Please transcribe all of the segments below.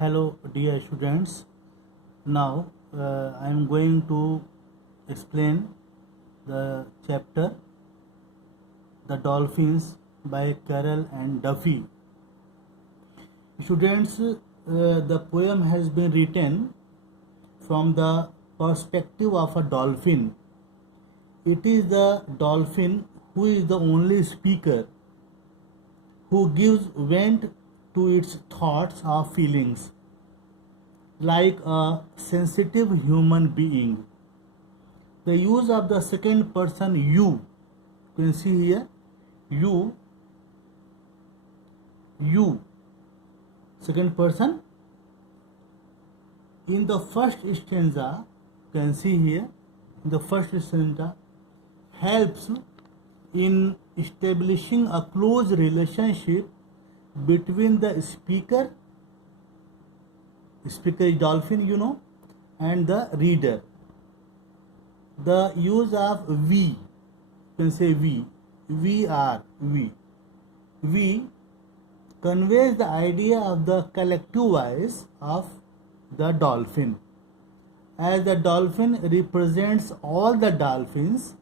Hello, dear students. Now I am going to explain the chapter The Dolphins by Carroll and Duffy. Students, the poem has been written from the perspective of a dolphin. It is the dolphin who is the only speaker, who gives vent to its thoughts or feelings like a sensitive human being. The use of the second person you can see here, you, second person. In the first stanza, you can see here, the first stanza helps in establishing a close relationship between the speaker is dolphin, and the reader. The use of we, you can say we are, we conveys the idea of the collective voice of the dolphin, as the dolphin represents all the dolphins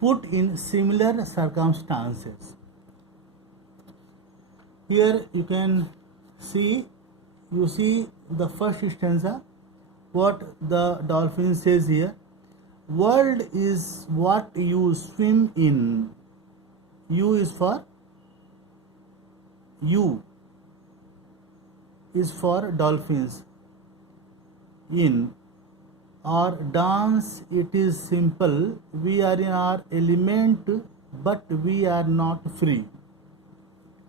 put in similar circumstances. Here you see the first stanza, what the dolphin says here. World is what you swim in. You is for dolphins. In our dance it is simple. We are in our element, but we are not free.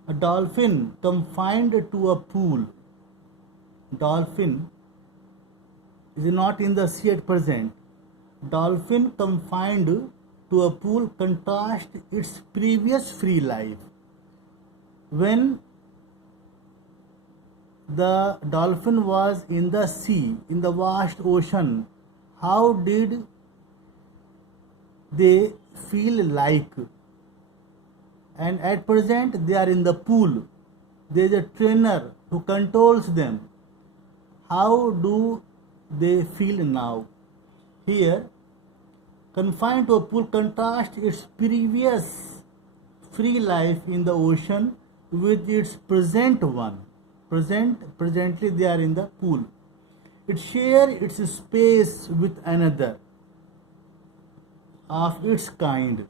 A dolphin confined to a pool. Dolphin is not in the sea at present. Dolphin confined to a pool contrasts its previous free life. When the dolphin was in the sea, in the vast ocean, how did they feel like? And at present they are in the pool. There is a trainer who controls them. How do they feel now? Here, confined to a pool contrasts its previous free life in the ocean with its present one. Presently they are in the pool. It shares its space with another of its kind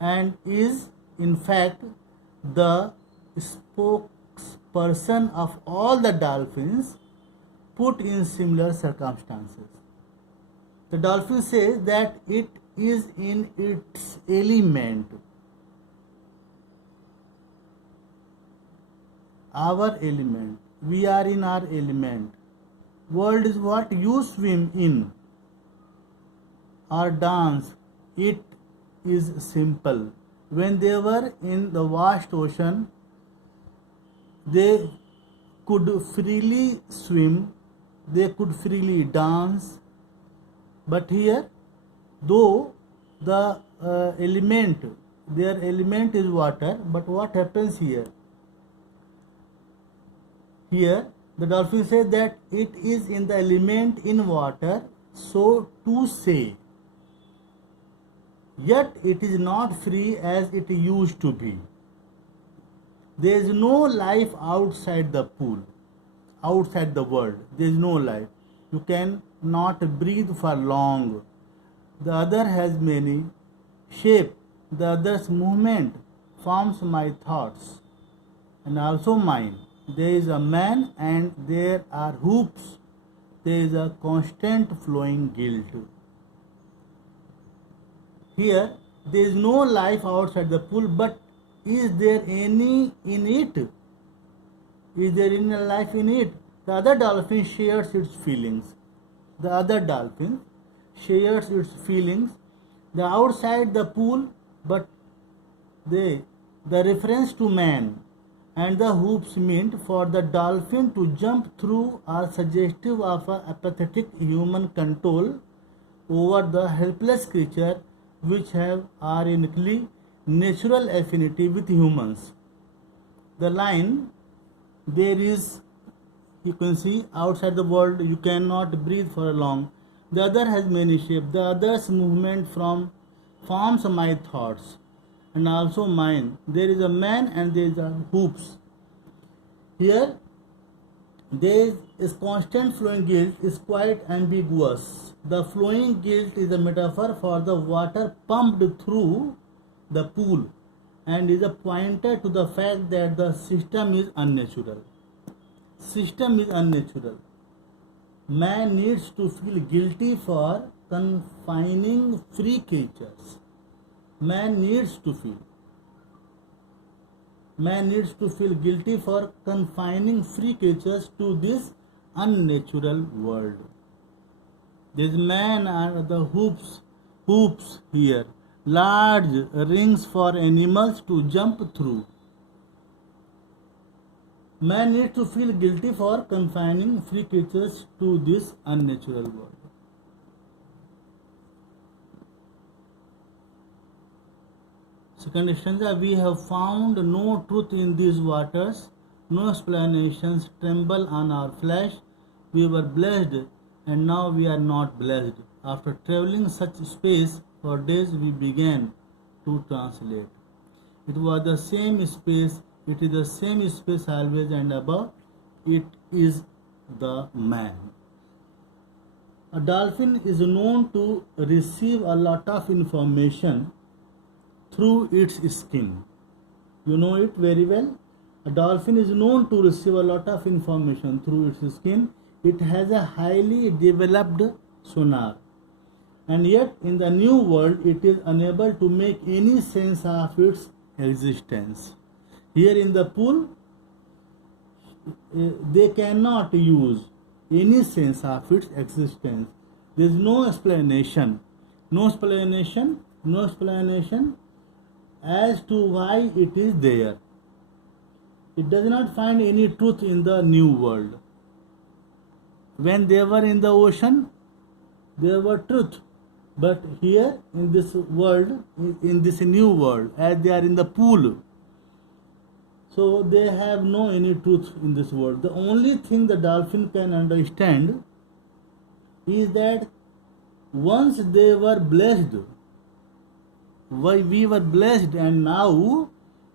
and is in fact the spokesperson of all the dolphins put in similar circumstances. The dolphin says that it is in its element. Our element. We are in our element. World is what you swim in. Our dance, it is simple. When they were in the vast ocean, they could freely swim, they could freely dance. But here, though the their element is water, but what happens here? Here, the dolphin says that it is in the element in water, so to say. Yet it is not free as it used to be. There is no life outside the pool, outside the world. There is no life. You can not breathe for long. The other has many shape. The other's movement forms my thoughts and also mine. There is a man and there are hoops. There is a constant flowing guilt. Here, there is no life outside the pool, but is there any in it? Is there any life in it? The other dolphin shares its feelings. The other dolphin shares its feelings. The outside the pool, but the reference to man and the hoops meant for the dolphin to jump through are suggestive of a apathetic human control over the helpless creature which have ironically natural affinity with humans. The line there is you can see outside the world you cannot breathe for long. The other has many shapes. The other's movement forms my thoughts and also mine. There is a man and there is a hoops. Here there is constant flowing guilt is quite ambiguous. The flowing guilt is a metaphor for the water pumped through the pool and is a pointer to the fact that the system is unnatural. System is unnatural. Man needs to feel guilty for confining free creatures. Man needs to feel guilty for confining free creatures to this unnatural world. This man are the hoops here, large rings for animals to jump through. Man needs to feel guilty for confining free creatures to this unnatural world. Second stanza, we have found no truth in these waters, no explanations tremble on our flesh. We were blessed and now we are not blessed. After traveling such space for days, we began to translate. It was the same space, it is the same space always and above, it is the man. A dolphin is known to receive a lot of information through its skin. You know it very well. A dolphin is known to receive a lot of information through its skin. It has a highly developed sonar. And yet in the new world it is unable to make any sense of its existence. Here in the pool they cannot use any sense of its existence. There is no explanation as to why it is there. It does not find any truth in the new world. When they were in the ocean, there were truth. But here in this world, in this new world, as they are in the pool, so they have no any truth in this world. The only thing the dolphin can understand is that once they were blessed, we were blessed and now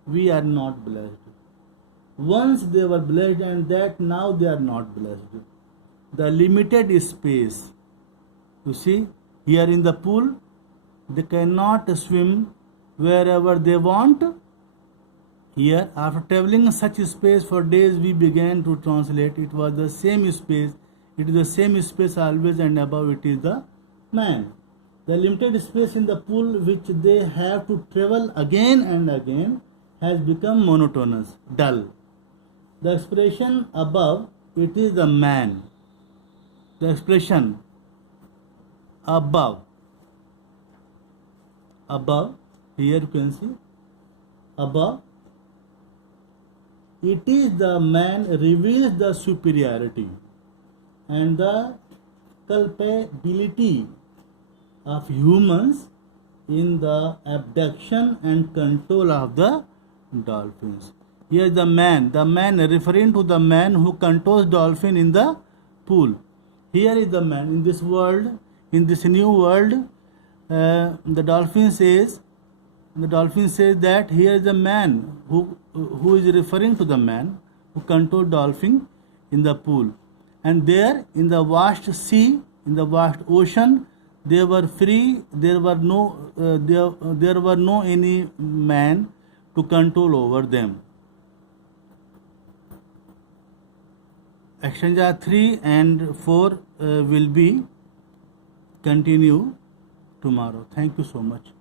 we are not blessed. Once they were blessed and that now they are not blessed. The limited space, you see, here in the pool, they cannot swim wherever they want. Here, after traveling such space for days, we began to translate. It was the same space. It is the same space always and above it is the man. The limited space in the pool which they have to travel again and again has become monotonous, dull. The expression above, it is the man. The expression above, here you can see, above, it is the man reveals the superiority and the culpability of humans in the abduction and control of the dolphins. Here is the man referring to the man who controls dolphin in the pool. Here is the man in this world, in this new world. The dolphin says that here is the man who is referring to the man who controls dolphin in the pool. And there in the vast sea, in the vast ocean, they were free. There were no any man to control over them. Stanza 3 and 4 will be continue tomorrow. Thank you so much.